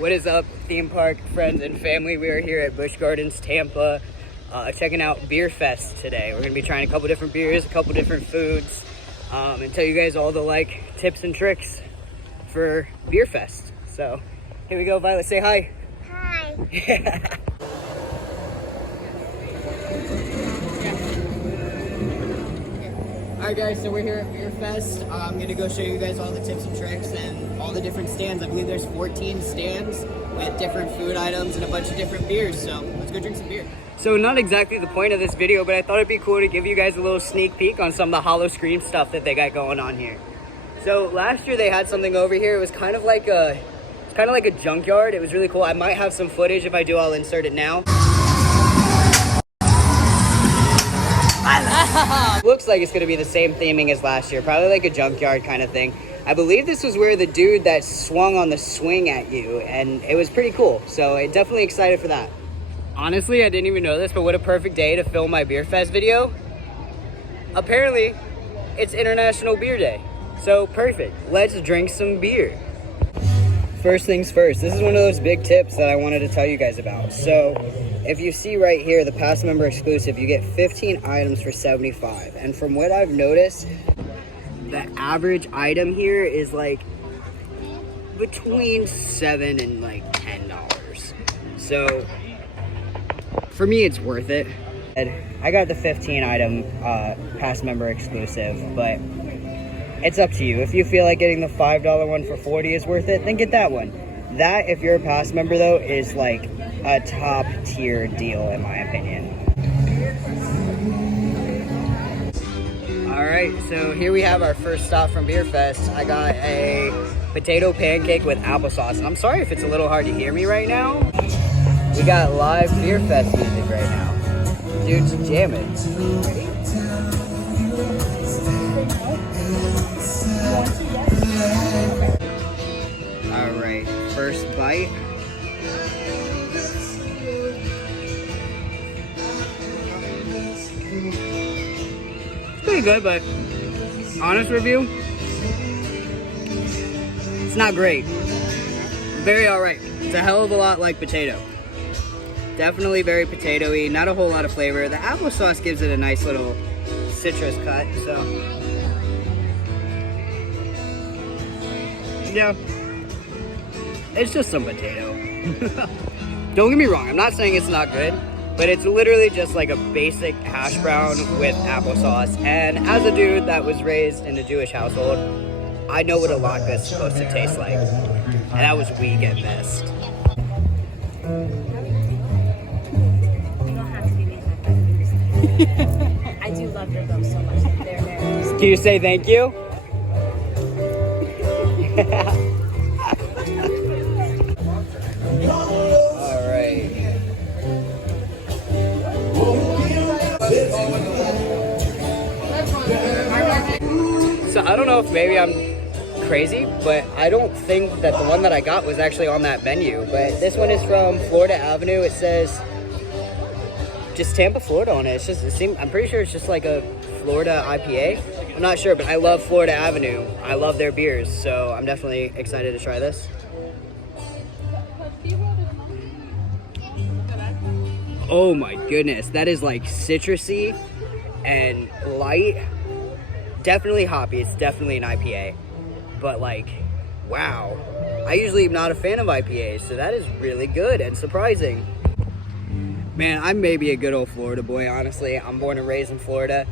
What is up, theme park friends and family? We are here at Busch Gardens, Tampa, checking out BIERFEST today. We're gonna be trying a couple different beers, a couple different foods, and tell you guys all the tips and tricks for BIERFEST. So here we go, Violet, say hi. Hi. Yeah. Alright guys, so we're here at BIERFEST. I'm gonna go show you guys all the tips and tricks and all the different stands. I believe there's 14 stands with different food items and a bunch of different beers, so let's go drink some beer. So not exactly the point of this video, but I thought it'd be cool to give you guys a little sneak peek on some of the Howl-o-scream stuff that they got going on here. So last year they had something over here. It was kind of like a junkyard. It was really cool. I might have some footage. If I do, I'll insert it now. Looks like it's gonna be the same theming as last year, probably like a junkyard kind of thing. I believe this was where the dude that swung on the swing at you, and it was pretty cool. So I'm definitely excited for that. Honestly, I didn't even know this, but what a perfect day to film my BIERFEST video. Apparently, it's International Beer Day. So perfect, let's drink some beer. First things first, this is one of those big tips that I wanted to tell you guys about. So if you see right here, the past member exclusive, you get 15 items for $75. And from what I've noticed, the average item here is between $7 and $10. So for me, it's worth it. I got the 15 item past member exclusive, but it's up to you. If you feel like getting the $5 one for $40 is worth it, then get that one. That, if you're a past member though, is like a top tier deal in my opinion. All right, so here we have our first stop from BIERFEST. I got a potato pancake with applesauce. And I'm sorry if it's a little hard to hear me right now. We got live BIERFEST music right now. Dude's jamming. Ready? All right, first bite. It's pretty good, but honest review, it's not great. Very all right. It's a hell of a lot like potato. Definitely very potato-y, not a whole lot of flavor. The applesauce gives it a nice little citrus cut, so. Yeah, it's just some potato. Don't get me wrong, I'm not saying it's not good, but it's literally just like a basic hash brown with applesauce. And as a dude that was raised in a Jewish household, I know what a latke is supposed to taste like. And that was weak at best. You don't have to be made like that. I do love your gums so much. They're very. Can you say thank you? All right. So I don't know if maybe I'm crazy, but I don't think that the one that I got was actually on that menu. But this one is from Florida Avenue. It says just Tampa, Florida on it. I'm pretty sure it's just like a Florida IPA. I'm not sure, but I love Florida Avenue. I love their beers, so I'm definitely excited to try this. Oh my goodness, that is like citrusy and light. Definitely hoppy, it's definitely an IPA. But wow. I usually am not a fan of IPAs, so that is really good and surprising. Man, I may be a good old Florida boy, honestly. I'm born and raised in Florida,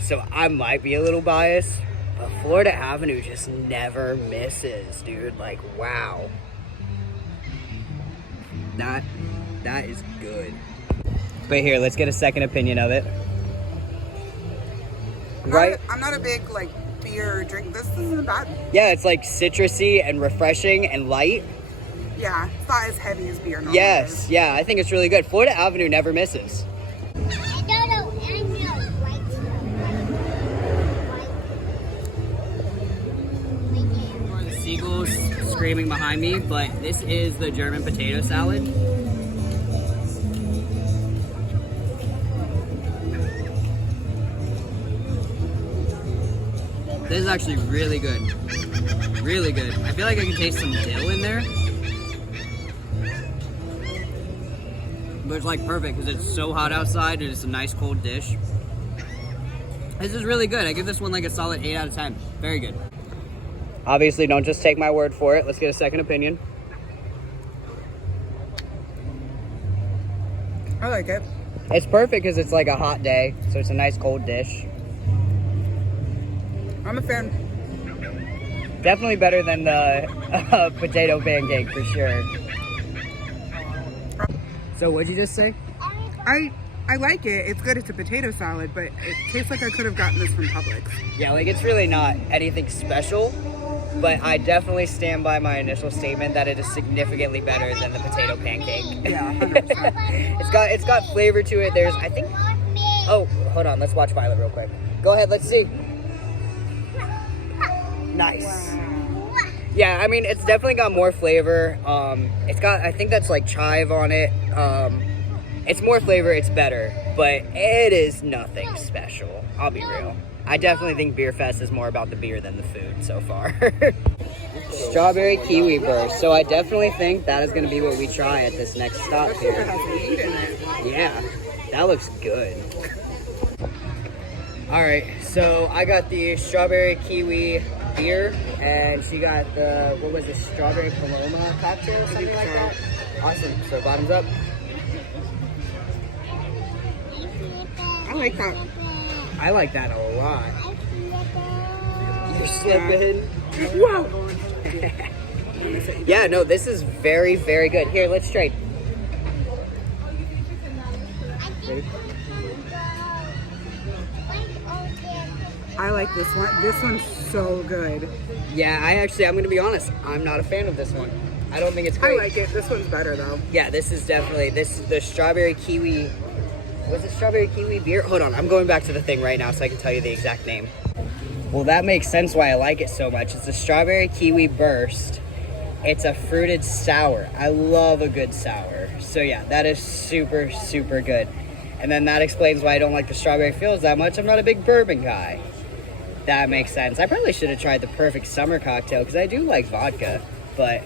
so I might be a little biased, but Florida Avenue just never misses, dude. Wow. That is good. But here, let's get a second opinion of it. Right? I'm not a big beer drink. This isn't bad. Yeah, it's citrusy and refreshing and light. Yeah, it's not as heavy as beer normally Yes, is. yeah, I think it's really good. Florida Avenue never misses. The seagulls screaming behind me, but this is the German potato salad. This is actually really good. Really good. I feel like I can taste some dill in there. but it's like perfect because it's so hot outside and it's a nice cold dish. This is really good. I give this one like a solid 8 out of 10. Very good. Obviously, don't just take my word for it. Let's get a second opinion. I like it. It's perfect because it's like a hot day, so it's a nice cold dish. I'm a fan. Definitely better than the potato pancake for sure. So what'd you just say? I like it. It's good. It's a potato salad, but it tastes like I could have gotten this from Publix. Yeah, like it's really not anything special, but I definitely stand by my initial statement that it is significantly better than the potato pancake. Yeah, 100%. It's got flavor to it. There's, I think, oh, hold on, let's watch Violet real quick. Go ahead, let's see. Nice. Yeah, I mean, it's definitely got more flavor. It's got, I think that's like chive on it. It's more flavor, it's better, but it is nothing special. I'll be real. I definitely think BIERFEST is more about the beer than the food so far. Strawberry kiwi burst. So I definitely think that is going to be what we try at this next stop here. It has meat in it. Yeah, that looks good. All right, so I got the strawberry kiwi beer, and she got the, what was it, strawberry paloma cocktail, something like that. Awesome. So bottoms up. I like that. I like that a lot. You're slipping. Whoa. Yeah, no, this is very, very good. Here, let's trade. I like this one. This one's so good. Yeah, I'm going to be honest. I'm not a fan of this one. I don't think it's I great. like it. This one's better though. Yeah, this is definitely, the strawberry kiwi, was it strawberry kiwi beer? Hold on, I'm going back to the thing right now so I can tell you the exact name. Well, that makes sense why I like it so much. It's a strawberry kiwi burst. It's a fruited sour. I love a good sour. So yeah, that is super, super good. And then that explains why I don't like the strawberry fields that much. I'm not a big bourbon guy. That makes sense. I probably should have tried the perfect summer cocktail because I do like vodka. But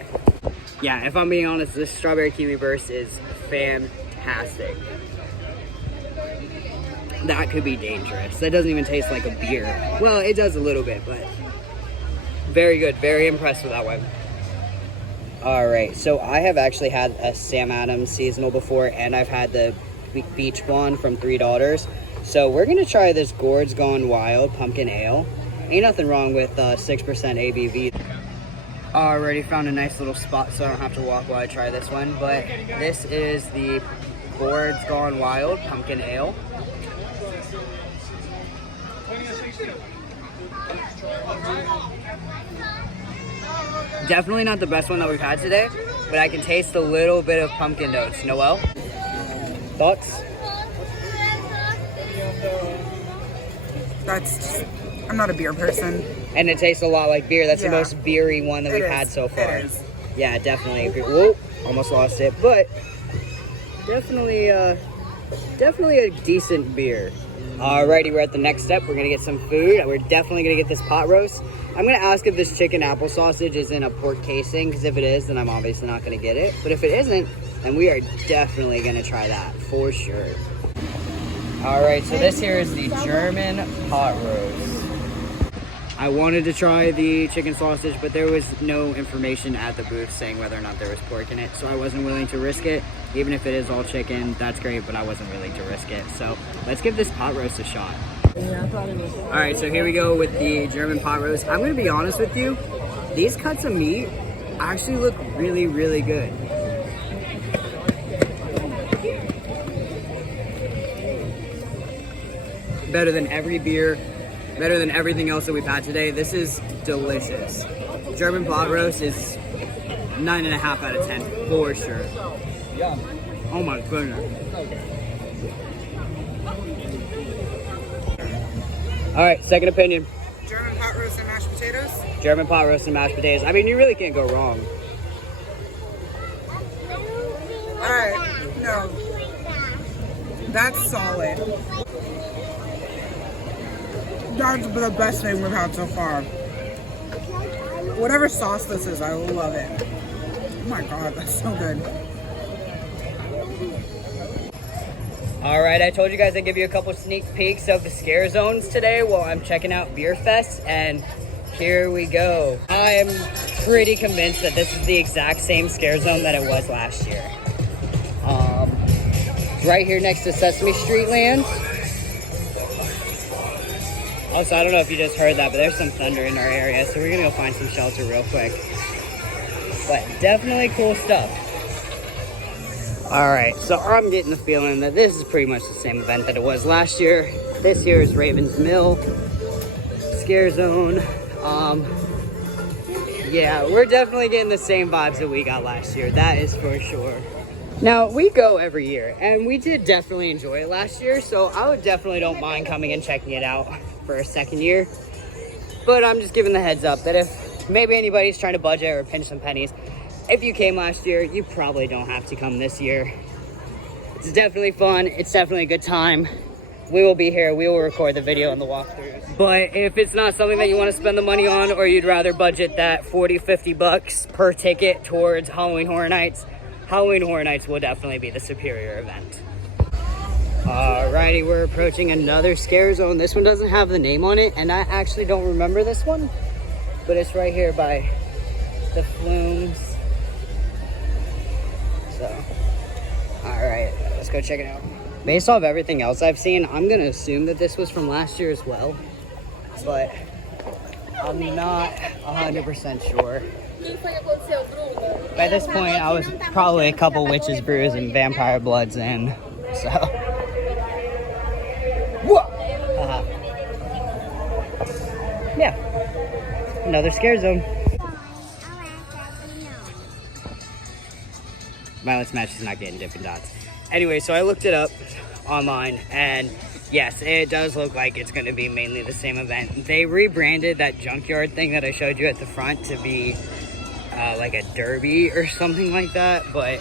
yeah, if I'm being honest, this strawberry kiwi burst is fantastic. That could be dangerous. That doesn't even taste like a beer. Well, it does a little bit, but very good. Very impressed with that one. All right, so I have actually had a Sam Adams seasonal before, and I've had the Beach Blonde from Three Daughters. So we're gonna try this Gourd's Gone Wild Pumpkin Ale. Ain't nothing wrong with 6% ABV. Already found a nice little spot so I don't have to walk while I try this one, but this is the Gourd's Gone Wild Pumpkin Ale. Definitely not the best one that we've had today, but I can taste a little bit of pumpkin notes. Noelle? Thoughts? I'm not a beer person. And it tastes a lot like beer. That's Yeah. the most beery one that we've had so far. It is. Yeah, definitely. Whoop, almost lost it, but definitely a decent beer. Alrighty, we're at the next step. We're gonna get some food. We're definitely gonna get this pot roast. I'm gonna ask if this chicken apple sausage is in a pork casing, because if it is, then I'm obviously not gonna get it. But if it isn't, then we are definitely gonna try that for sure. Alright, so this here is the German pot roast. I wanted to try the chicken sausage, but there was no information at the booth saying whether or not there was pork in it, so I wasn't willing to risk it. Even if it is all chicken, that's great, but I wasn't willing to risk it. So let's give this pot roast a shot. All right, so here we go with the German pot roast. I'm gonna be honest with you, these cuts of meat actually look really, really good. Better than every beer, better than everything else that we've had today. This is delicious. German pot roast is 9.5 out of 10 for sure. Oh my goodness. All right, second opinion. German pot roast and mashed potatoes. German pot roast and mashed potatoes. I mean, you really can't go wrong. Alright, no. That's solid. That's the best thing we've had so far. Whatever sauce this is, I love it. Oh my god, that's so good. All right, I told you guys I'd give you a couple sneak peeks of the scare zones today while I'm checking out BIERFEST, and here we go. I'm pretty convinced that this is the exact same scare zone that it was last year. Right here next to Sesame Street Land. Also, I don't know if you just heard that, but there's some thunder in our area, so we're gonna go find some shelter real quick. But definitely cool stuff. All right, so I'm getting the feeling that this is pretty much the same event that it was last year. This year is Raven's Mill Scare Zone. Yeah, we're definitely getting the same vibes that we got last year. That is for sure. Now, we go every year, and we did definitely enjoy it last year, so I would definitely don't mind coming and checking it out for a second year. But I'm just giving the heads up that if maybe anybody's trying to budget or pinch some pennies, if you came last year, you probably don't have to come this year. It's definitely fun. It's definitely a good time. We will be here. We will record the video and the walkthroughs. But if it's not something that you want to spend the money on, or you'd rather budget that 40, 50 bucks per ticket towards Halloween Horror Nights, Halloween Horror Nights will definitely be the superior event. Alrighty, we're approaching another scare zone. This one doesn't have the name on it, and I actually don't remember this one, but it's right here by the Flumes. So, alright, let's go check it out. Based off everything else I've seen, I'm gonna assume that this was from last year as well, but I'm not 100% sure. By this point, I was probably a couple witches brews and vampire bloods in, so. Yeah, another scare zone. Violence match is not getting Dippin' Dots. Anyway, so I looked it up online, and yes, it does look like it's going to be mainly the same event. They rebranded that junkyard thing that I showed you at the front to be like a derby or something like that, but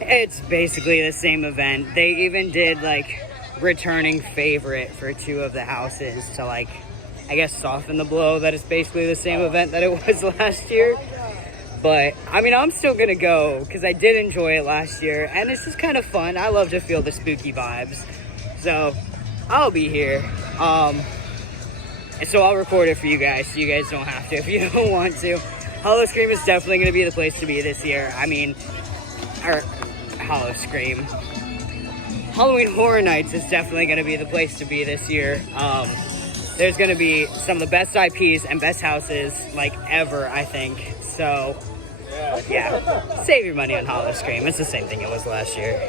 it's basically the same event. They even did like returning favorite for 2 of the houses to, like, I guess soften the blow that it's basically the same event that it was last year. But I mean, I'm still gonna go because I did enjoy it last year, and it's just kind of fun. I love to feel the spooky vibes, so I'll be here. And so I'll record it for you guys, so you guys don't have to if you don't want to. Howl-o-scream is definitely gonna be the place to be this year. I mean, or Howl-o-scream. Halloween Horror Nights is definitely gonna be the place to be this year. There's gonna be some of the best IPs and best houses like ever, I think. So, yeah, save your money on Howl-o-scream. It's the same thing it was last year.